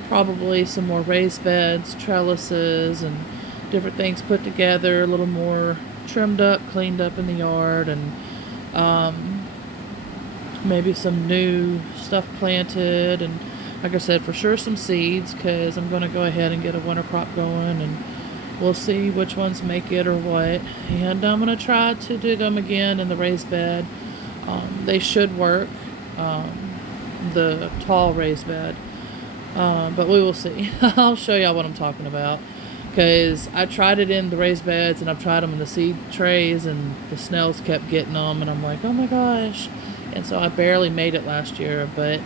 probably some more raised beds, trellises, and different things put together, a little more trimmed up, cleaned up in the yard, and maybe some new stuff planted, and like I said, for sure some seeds, because I'm going to go ahead and get a winter crop going, and we'll see which ones make it or what. And I'm going to try to do them again in the raised bed. They should work, the tall raised bed, but we will see. I'll show y'all what I'm talking about, because I tried it in the raised beds and I've tried them in the seed trays, and the snails kept getting them, and I'm like, oh my gosh. And so I barely made it last year, but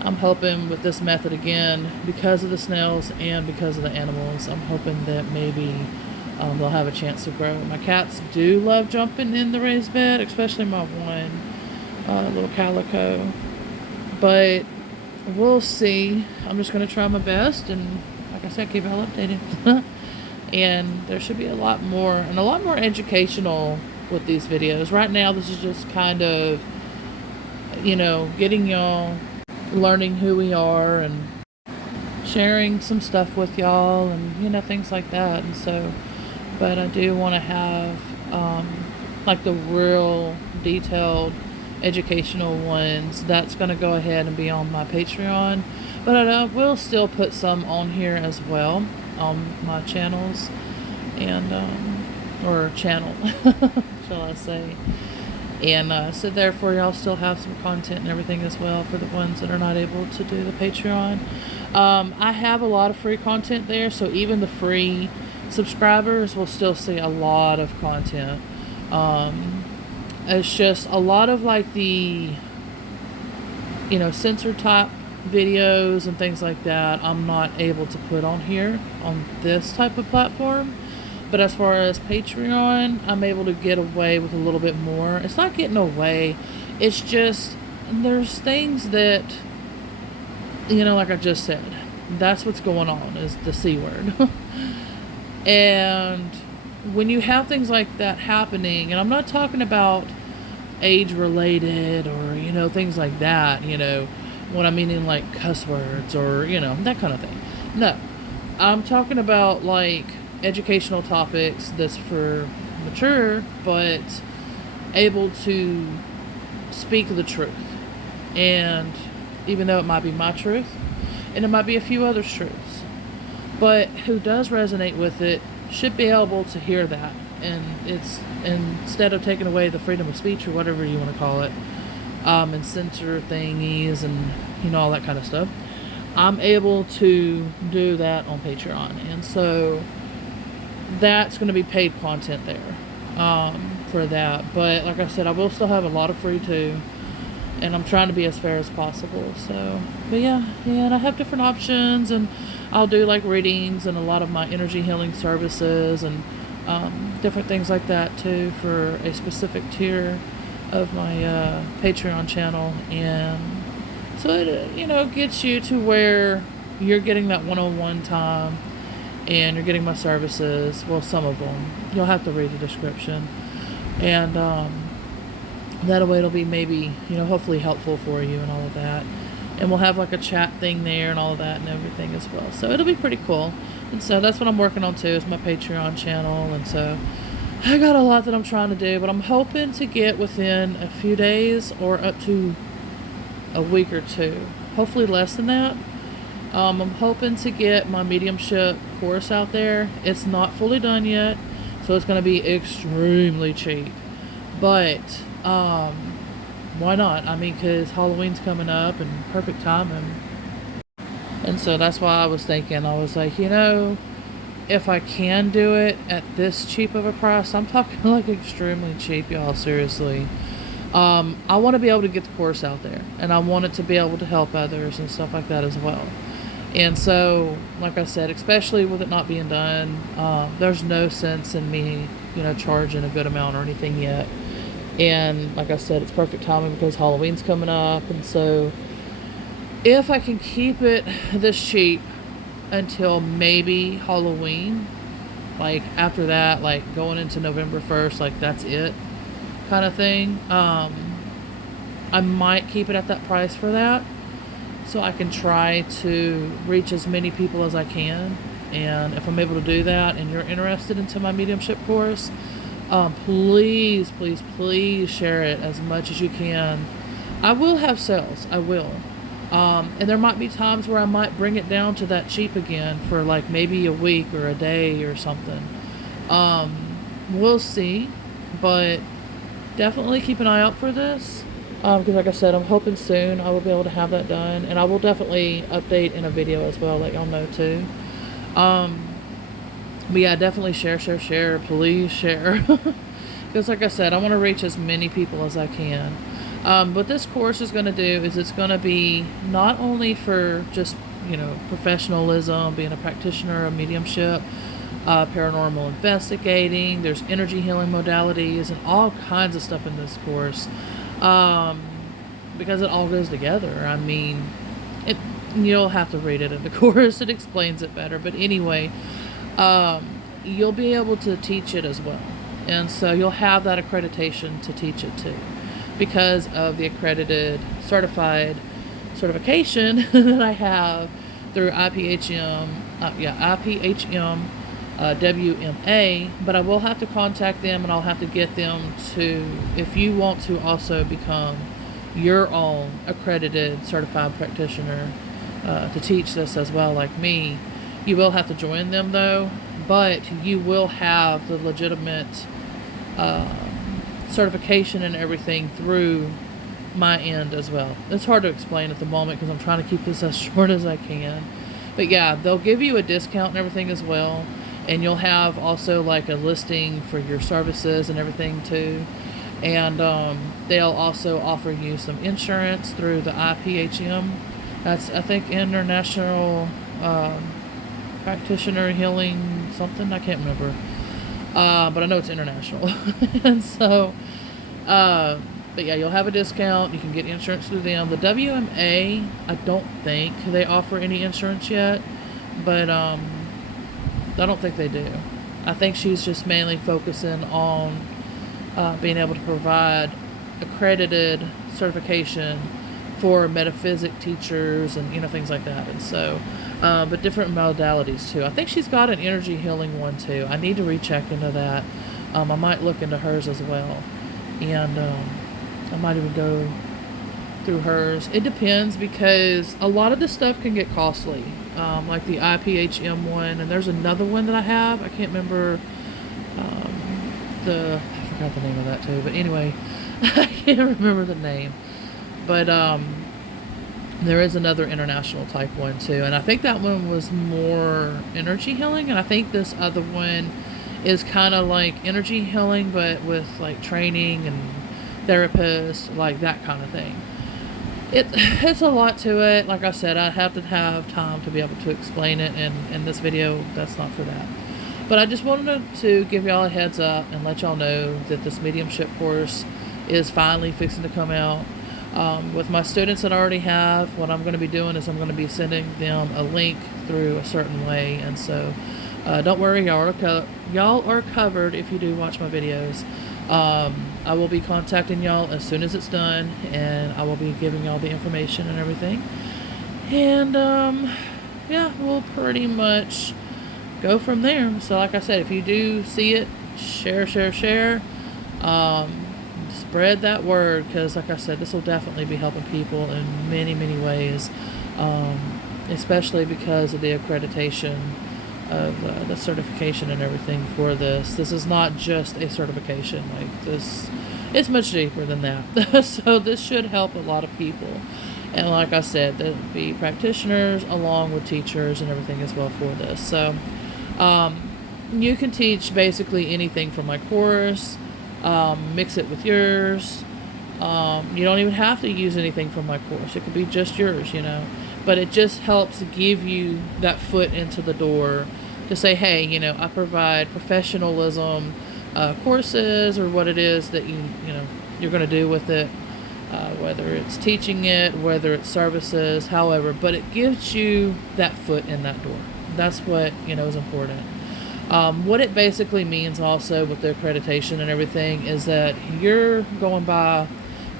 I'm hoping with this method again, because of the snails and because of the animals, I'm hoping that maybe they'll have a chance to grow. My cats do love jumping in the raised bed, especially my one little calico. But we'll see. I'm just going to try my best, and like I said, keep y'all updated. And there should be a lot more educational with these videos. Right now, this is just kind of, getting y'all, learning who we are, and sharing some stuff with y'all, and things like that. And so, but I do want to have like the real detailed educational ones. That's going to go ahead and be on my Patreon, but I will still put some on here as well on my channels, and or channel shall I say. And so therefore y'all still have some content and everything as well for the ones that are not able to do the Patreon. I have a lot of free content there, so even the free subscribers will still see a lot of content. It's just a lot of like the censor type videos and things like that I'm not able to put on here on this type of platform. But as far as Patreon, I'm able to get away with a little bit more. It's not getting away. It's just, there's things that, like I just said, that's what's going on, is the C word. And when you have things like that happening, and I'm not talking about age-related or, things like that, when I'm meaning like cuss words or, that kind of thing. No, I'm talking about like educational topics that's for mature, but able to speak the truth. And even though it might be my truth, and it might be a few others' truths, but who does resonate with it should be able to hear that. And it's, instead of taking away the freedom of speech or whatever you want to call it, and censor thingies and all that kind of stuff, I'm able to do that on Patreon. And so that's going to be paid content there for that. But like I said, I will still have a lot of free too, and I'm trying to be as fair as possible. So, but yeah, and I have different options, and I'll do like readings and a lot of my energy healing services and different things like that too for a specific tier of my Patreon channel. And so it gets you to where you're getting that one-on-one time, and you're getting my services. Well, some of them. You'll have to read the description. And that way it'll be maybe, hopefully helpful for you and all of that. And we'll have like a chat thing there and all of that and everything as well. So it'll be pretty cool. And so that's what I'm working on too, is my Patreon channel. And so I got a lot that I'm trying to do, but I'm hoping to get within a few days or up to a week or two. Hopefully less than that. I'm hoping to get my mediumship course out there. It's not fully done yet, so it's going to be extremely cheap. But why not? I mean, because Halloween's coming up and perfect timing. And so that's why I was thinking, I was like, if I can do it at this cheap of a price, I'm talking like extremely cheap, y'all, seriously. I want to be able to get the course out there, and I want it to be able to help others and stuff like that as well. And so, like I said, especially with it not being done, there's no sense in me, charging a good amount or anything yet. And like I said, it's perfect timing because Halloween's coming up. And so if I can keep it this cheap until maybe Halloween, like after that, like going into November 1st, like that's it kind of thing, I might keep it at that price for that, so I can try to reach as many people as I can. And if I'm able to do that and you're interested into my mediumship course, please, please, please share it as much as you can. I will have sales. I will. And there might be times where I might bring it down to that cheap again for like maybe a week or a day or something. We'll see. But definitely keep an eye out for this. Because like I said, I'm hoping soon I will be able to have that done. And I will definitely update in a video as well, let y'all know too. But yeah, definitely share. Please share. Because like I said, I want to reach as many people as I can. What this course is going to do is it's going to be not only for just, professionalism, being a practitioner of mediumship, paranormal investigating, there's energy healing modalities and all kinds of stuff in this course. Because it all goes together. I mean, you'll have to read it in the course. It explains it better. But anyway, you'll be able to teach it as well. And so you'll have that accreditation to teach it too, because of the accredited certification that I have through IPHM, WMA. But I will have to contact them, and I'll have to get them to, if you want to also become your own accredited certified practitioner to teach this as well, like me, you will have to join them though, but you will have the legitimate certification and everything through my end as well. It's hard to explain at the moment because I'm trying to keep this as short as I can. But yeah, they'll give you a discount and everything as well. And you'll have also like a listing for your services and everything too. And they'll also offer you some insurance through the IPHM. That's, I think, International Practitioner Healing something. I can't remember. But I know it's international. And so, but yeah, you'll have a discount. You can get insurance through them. The WMA, I don't think they offer any insurance yet, but I don't think they do. I think she's just mainly focusing on being able to provide accredited certification for metaphysic teachers and things like that. And so, but different modalities too. I think she's got an energy healing one too. I need to recheck into that. I might look into hers as well, and I might even go through hers. It depends, because a lot of this stuff can get costly, like the IPHM one, and there's another one that I have. I can't remember I forgot the name of that too. But anyway, I can't remember the name. But there is another international type one too, and I think that one was more energy healing, and I think this other one is kind of like energy healing but with like training and therapists, like that kind of thing. It's a lot to it. Like I said, I'd have to have time to be able to explain it, and in this video that's not for that. But I just wanted to give y'all a heads up and let y'all know that this mediumship course is finally fixing to come out. With my students that I already have, what I'm going to be doing is I'm going to be sending them a link through a certain way. And so don't worry, y'all are covered if you do watch my videos. I will be contacting y'all as soon as it's done, and I will be giving y'all the information and everything. And yeah, we'll pretty much go from there. So like I said, if you do see it, share. Spread that word, because like I said, this will definitely be helping people in many ways, especially because of the accreditation of the certification and everything for this. This is not just a certification. Like this, it's much deeper than that. So this should help a lot of people. And like I said, there'll be practitioners along with teachers and everything as well for this. So you can teach basically anything from my course, mix it with yours. You don't even have to use anything from my course. It could be just yours, But it just helps give you that foot into the door to say, hey, I provide professionalism courses, or what it is that you're going to do with it, whether it's teaching it, whether it's services, however. But it gives you that foot in that door. That's what is important. What it basically means also with the accreditation and everything is that you're going by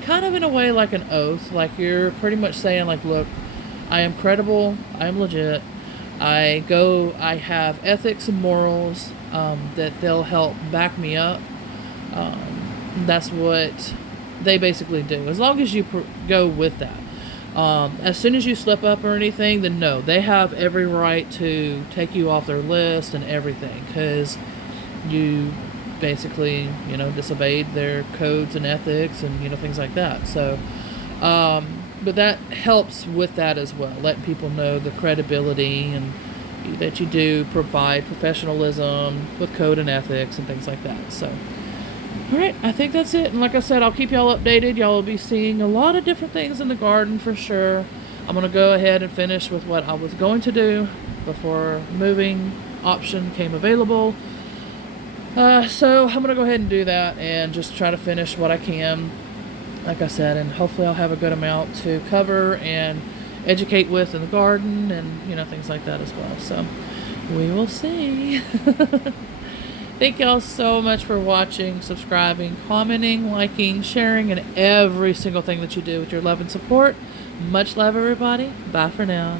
kind of in a way like an oath. Like you're pretty much saying, like, look, I am credible, I am legit, I have ethics and morals that they'll help back me up. That's what they basically do. As long as you go with that. As soon as you slip up or anything, then no, they have every right to take you off their list and everything, because you basically, disobeyed their codes and ethics and, things like that. So, but that helps with that as well, letting people know the credibility and that you do provide professionalism with code and ethics and things like that. So, all right, I think that's it. And like I said, I'll keep y'all updated. Y'all will be seeing a lot of different things in the garden for sure. I'm going to go ahead and finish with what I was going to do before moving option came available. So I'm going to go ahead and do that and just try to finish what I can, like I said, and hopefully I'll have a good amount to cover and educate with in the garden and, things like that as well. So we will see. Thank y'all so much for watching, subscribing, commenting, liking, sharing, and every single thing that you do with your love and support. Much love, everybody. Bye for now.